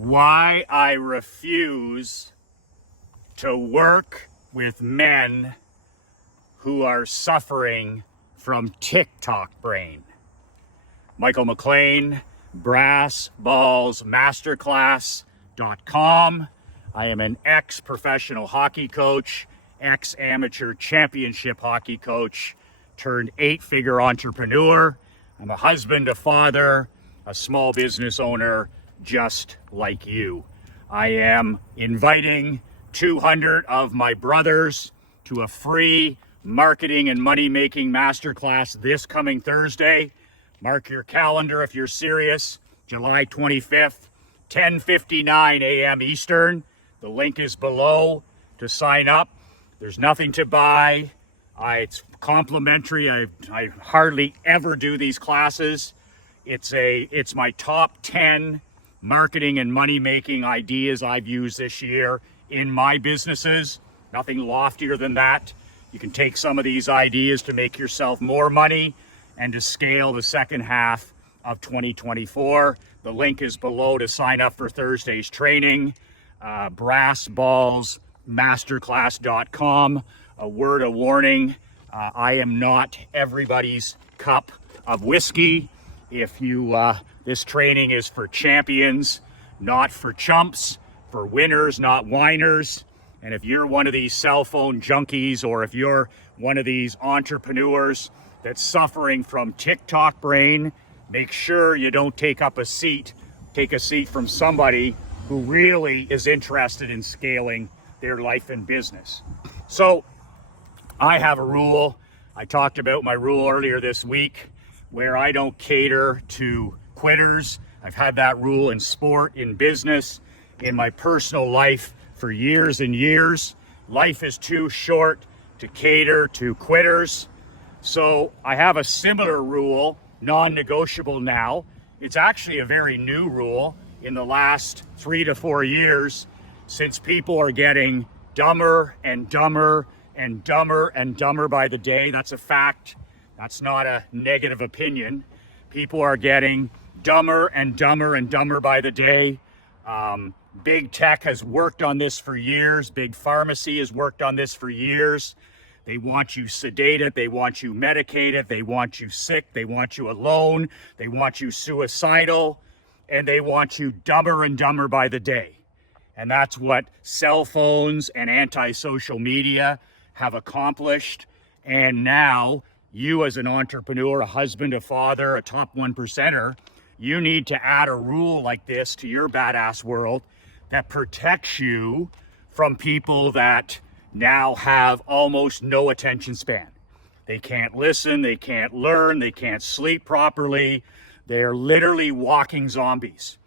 Why I refuse to work with men who are suffering from TikTok brain. Michael McLean, Brass Balls Masterclass.com. I am an ex-professional hockey coach, ex-amateur championship hockey coach, turned 8-figure entrepreneur. I'm a husband, a father, a small business owner, just like you. I am inviting 200 of my brothers to a free marketing and money-making masterclass this coming Thursday. Mark your calendar if you're serious. July 25th, 10:59 a.m. Eastern. The link is below to sign up. There's nothing to buy. It's complimentary. I hardly ever do these classes. It's my top 10 marketing and money-making ideas I've used this year in my businesses. Nothing loftier than that. You can take some of these ideas to make yourself more money and to scale the second half of 2024. The link is below to sign up for Thursday's training. brassballsmasterclass.com. A word of warning, I am not everybody's cup of whiskey. This training is for champions, not for chumps, for winners, not whiners. And if you're one of these cell phone junkies, or if you're one of these entrepreneurs that's suffering from TikTok brain, make sure you don't take a seat from somebody who really is interested in scaling their life and business. So I have a rule. I talked about my rule earlier this week, where I don't cater to quitters. I've had that rule in sport, in business, in my personal life for years and years. Life is too short to cater to quitters. So I have a similar rule, non-negotiable now. It's actually a very new rule in the last 3 to 4 years, since people are getting dumber and dumber and dumber and dumber by the day. That's a fact. That's not a negative opinion. People are getting dumber and dumber and dumber by the day. Big tech has worked on this for years. Big pharmacy has worked on this for years. They want you sedated. They want you medicated. They want you sick. They want you alone. They want you suicidal. And they want you dumber and dumber by the day. And that's what cell phones and anti-social media have accomplished. And now you, as an entrepreneur, a husband, a father, a top 1%er, you need to add a rule like this to your badass world that protects you from people that now have almost no attention span. They can't listen, they can't learn, they can't sleep properly. They're literally walking zombies.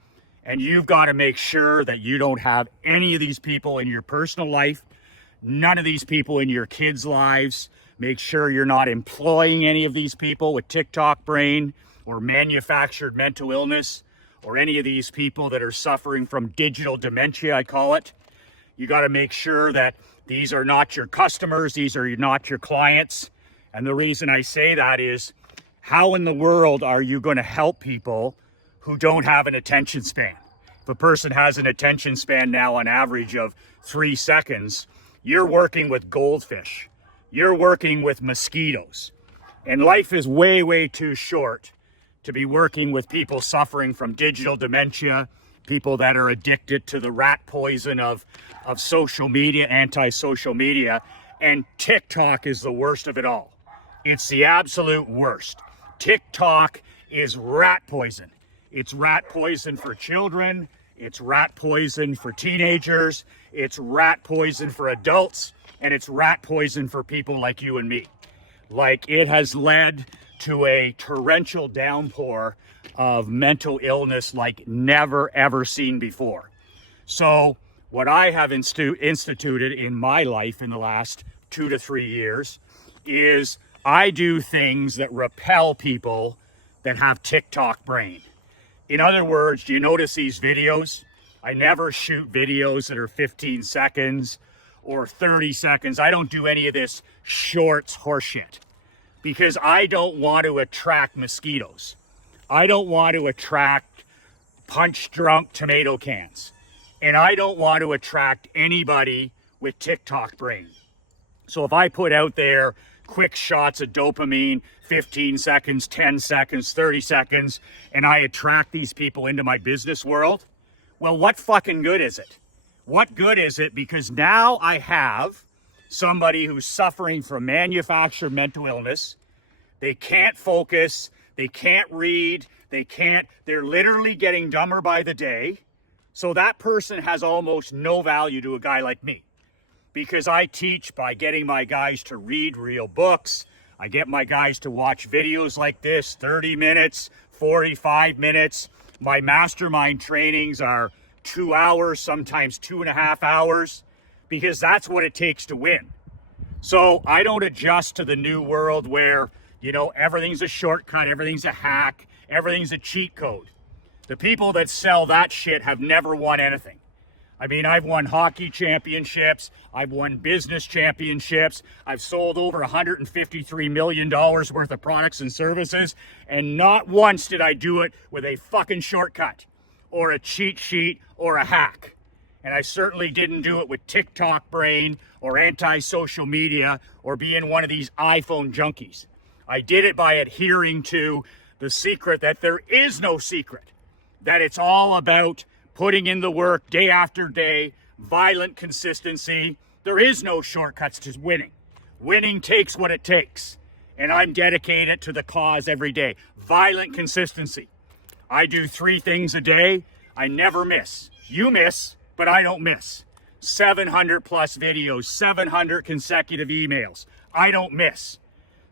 And you've got to make sure that you don't have any of these people in your personal life, none of these people in your kids' lives. Make sure you're not employing any of these people with TikTok brain or manufactured mental illness, or any of these people that are suffering from digital dementia, I call it. You got to make sure that these are not your customers, these are not your clients. And the reason I say that is, how in the world are you going to help people who don't have an attention span? If a person has an attention span now on average of 3 seconds, you're working with goldfish. You're working with mosquitoes. And life is way, way too short to be working with people suffering from digital dementia, people that are addicted to the rat poison of social media, anti-social media. And TikTok is the worst of it all. It's the absolute worst. TikTok is rat poison. It's rat poison for children. It's rat poison for teenagers. It's rat poison for adults. And it's rat poison for people like you and me. Like, it has led to a torrential downpour of mental illness like never ever seen before. So what I have instituted in my life in the last 2 to 3 years is I do things that repel people that have TikTok brain. In other words, do you notice these videos? I never shoot videos that are 15 seconds or 30 seconds. I don't do any of this shorts horseshit, because I don't want to attract mosquitoes. I don't want to attract punch-drunk tomato cans. And I don't want to attract anybody with TikTok brain. So if I put out there quick shots of dopamine, 15 seconds, 10 seconds, 30 seconds, and I attract these people into my business world, well, what fucking good is it? What good is it? Because now I have somebody who's suffering from manufactured mental illness. They can't focus. They can't read. They're literally getting dumber by the day. So that person has almost no value to a guy like me, because I teach by getting my guys to read real books. I get my guys to watch videos like this, 30 minutes, 45 minutes. My mastermind trainings are 2 hours, sometimes 2.5 hours, because that's what it takes to win. So I don't adjust to the new world where, everything's a shortcut, everything's a hack, everything's a cheat code. The people that sell that shit have never won anything. I mean, I've won hockey championships. I've won business championships. I've sold over $153 million worth of products and services. And not once did I do it with a fucking shortcut or a cheat sheet or a hack. And I certainly didn't do it with TikTok brain or anti-social media or being one of these iPhone junkies. I did it by adhering to the secret that there is no secret, that it's all about putting in the work day after day, violent consistency. There is no shortcuts to winning. Winning takes what it takes. And I'm dedicated to the cause every day. Violent consistency. I do 3 things a day. I never miss. You miss, but I don't miss. 700 plus videos, 700 consecutive emails. I don't miss.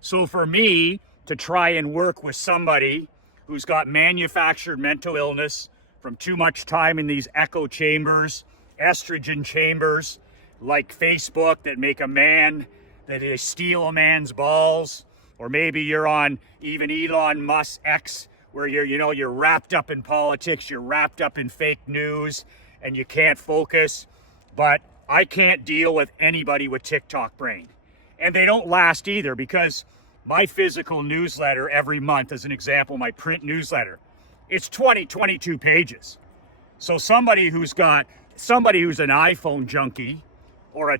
So for me to try and work with somebody who's got manufactured mental illness from too much time in these echo chambers, estrogen chambers, like Facebook that make a man, that they steal a man's balls, or maybe you're on even Elon Musk X, where you're wrapped up in politics, you're wrapped up in fake news, and you can't focus. But I can't deal with anybody with TikTok brain. And they don't last either, because my physical newsletter every month, as an example, my print newsletter, it's 22 pages. So somebody who's an iPhone junkie or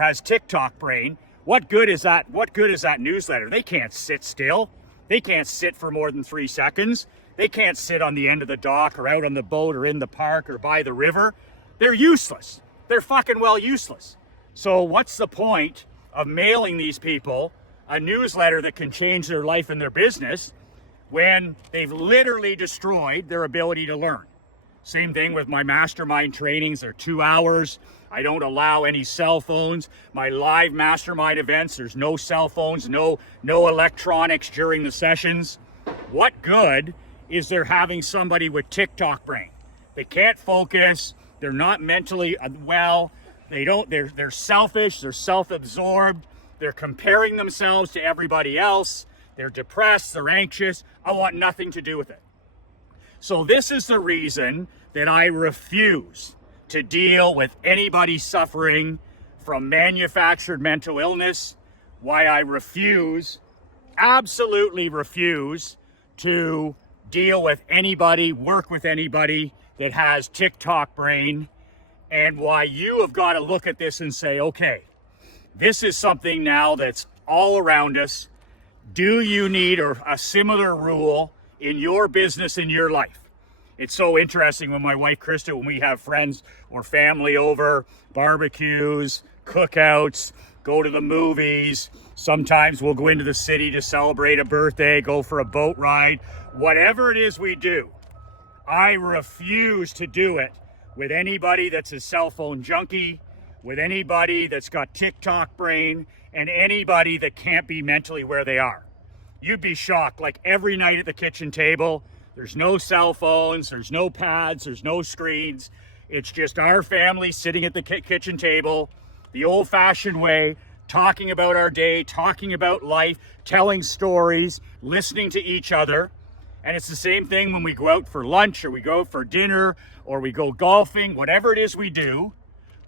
has TikTok brain, what good is that? What good is that newsletter? They can't sit still. They can't sit for more than 3 seconds. They can't sit on the end of the dock or out on the boat or in the park or by the river. They're useless. They're fucking well useless. So what's the point of mailing these people a newsletter that can change their life and their business when they've literally destroyed their ability to learn? Same thing with my mastermind trainings. They're 2 hours. I don't allow any cell phones. My live mastermind events, there's no cell phones, no electronics during the sessions. What good is there having somebody with TikTok brain? They can't focus. They're not mentally well. They're selfish. They're self-absorbed. They're comparing themselves to everybody else. They're depressed. They're anxious. I want nothing to do with it. So this is the reason that I refuse to deal with anybody suffering from manufactured mental illness. Why I absolutely refuse to deal with anybody, work with anybody that has TikTok brain, and why you have got to look at this and say, okay, this is something now that's all around us. Do you need a similar rule in your business, in your life? It's so interesting when my wife Krista, when we have friends or family over, barbecues, cookouts, go to the movies. Sometimes we'll go into the city to celebrate a birthday, go for a boat ride. Whatever it is we do, I refuse to do it with anybody that's a cell phone junkie, with anybody that's got TikTok brain, and anybody that can't be mentally where they are. You'd be shocked. Like every night at the kitchen table, there's no cell phones, there's no pads, there's no screens. It's just our family sitting at the kitchen table, the old-fashioned way, talking about our day, talking about life, telling stories, listening to each other. And it's the same thing when we go out for lunch or we go for dinner or we go golfing. Whatever it is we do,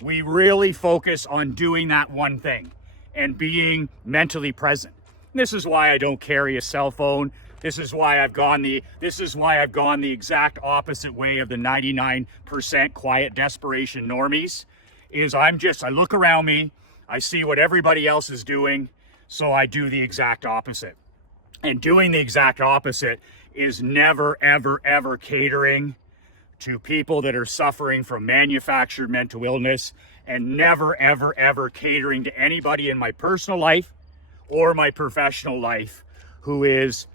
we really focus on doing that one thing and being mentally present. And this is why I don't carry a cell phone. This is why I've gone the exact opposite way of the 99% quiet desperation normies. I look around me, I see what everybody else is doing, so I do the exact opposite. And doing the exact opposite is never, ever, ever catering to people that are suffering from manufactured mental illness, and never, ever, ever catering to anybody in my personal life or my professional life who is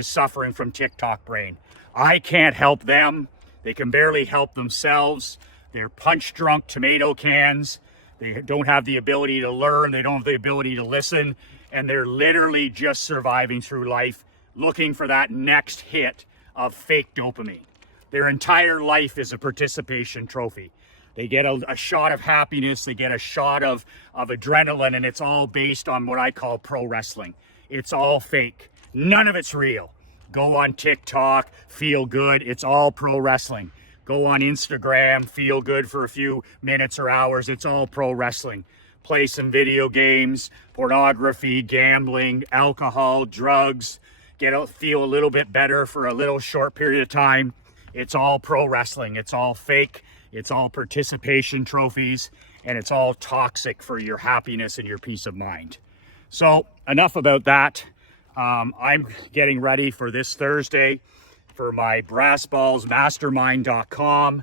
suffering from TikTok brain. I can't help them. They can barely help themselves. They're punch drunk tomato cans. They don't have the ability to learn. They don't have the ability to listen. And they're literally just surviving through life, looking for that next hit of fake dopamine. Their entire life is a participation trophy. They get a shot of happiness. They get a shot of adrenaline, and it's all based on what I call pro wrestling. It's all fake. None of it's real. Go on TikTok, feel good. It's all pro wrestling. Go on Instagram, feel good for a few minutes or hours. It's all pro wrestling. Play some video games, pornography, gambling, alcohol, drugs. Feel a little bit better for a little short period of time. It's all pro wrestling. It's all fake. It's all participation trophies, and it's all toxic for your happiness and your peace of mind. So enough about that. I'm getting ready for this Thursday for my brassballsmastermind.com.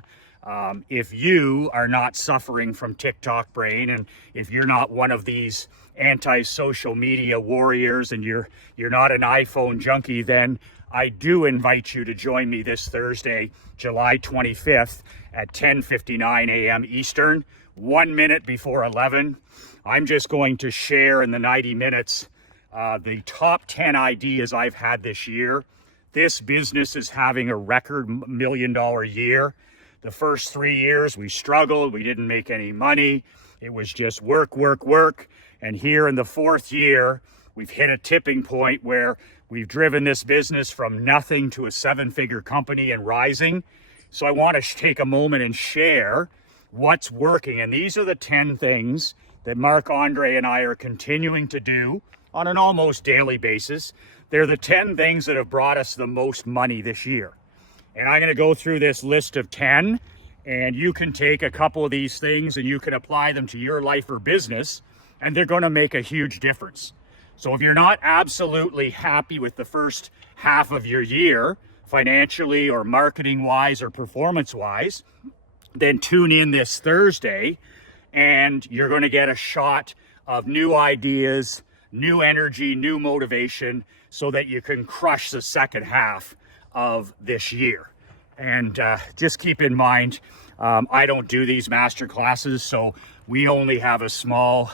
If you are not suffering from TikTok brain, and if you're not one of these anti-social media warriors, and you're not an iPhone junkie, then I do invite you to join me this Thursday, July 25th at 10:59 a.m. Eastern, 1 minute before 11. I'm just going to share in the 90 minutes the top 10 ideas I've had this year. This business is having a record $1 million year. The first 3 years we struggled, we didn't make any money. It was just work, work, work. And here in the 4th year, we've hit a tipping point where we've driven this business from nothing to a 7-figure company and rising. So I want to take a moment and share what's working. And these are the 10 things that Marc-Andre and I are continuing to do on an almost daily basis. They're the 10 things that have brought us the most money this year. And I'm going to go through this list of 10, and you can take a couple of these things and you can apply them to your life or business, and they're going to make a huge difference. So if you're not absolutely happy with the first half of your year, financially or marketing wise or performance wise, then tune in this Thursday and you're going to get a shot of new ideas, new energy, new motivation, so that you can crush the second half of this year. And just keep in mind, I don't do these master classes, so we only have a small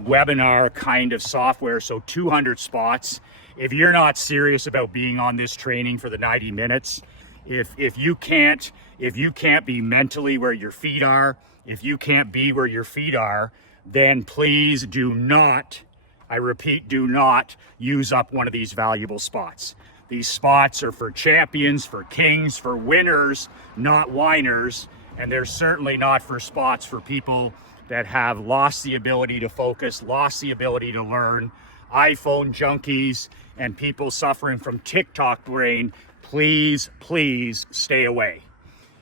webinar kind of software, so 200 spots. If you're not serious about being on this training for the 90 minutes, if you can't be mentally where your feet are, if you can't be where your feet are, then please do not, I repeat, do not use up one of these valuable spots. These spots are for champions, for kings, for winners, not whiners, and they're certainly not for spots for people that have lost the ability to focus, lost the ability to learn, iPhone junkies, and people suffering from TikTok brain. Please, please stay away.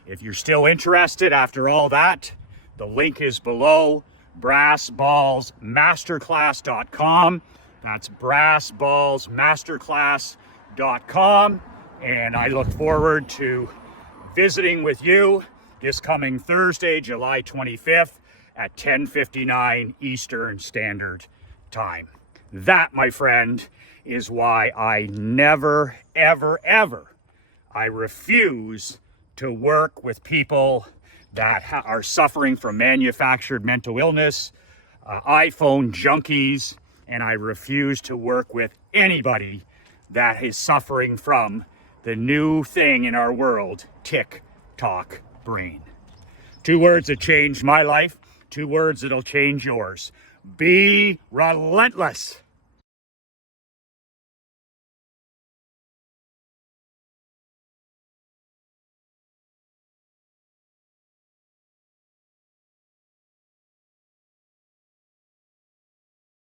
If you're still interested after all that, the link is below, brassballsmasterclass.com. That's brassballsmasterclass.com. And I look forward to visiting with you this coming Thursday, July 25th at 10:59 Eastern Standard Time. That, my friend, is why I never, ever, ever, I refuse to work with people that are suffering from manufactured mental illness, iPhone junkies, and I refuse to work with anybody that is suffering from the new thing in our world, TikTok brain. 2 words that changed my life, 2 words that'll change yours. Be relentless.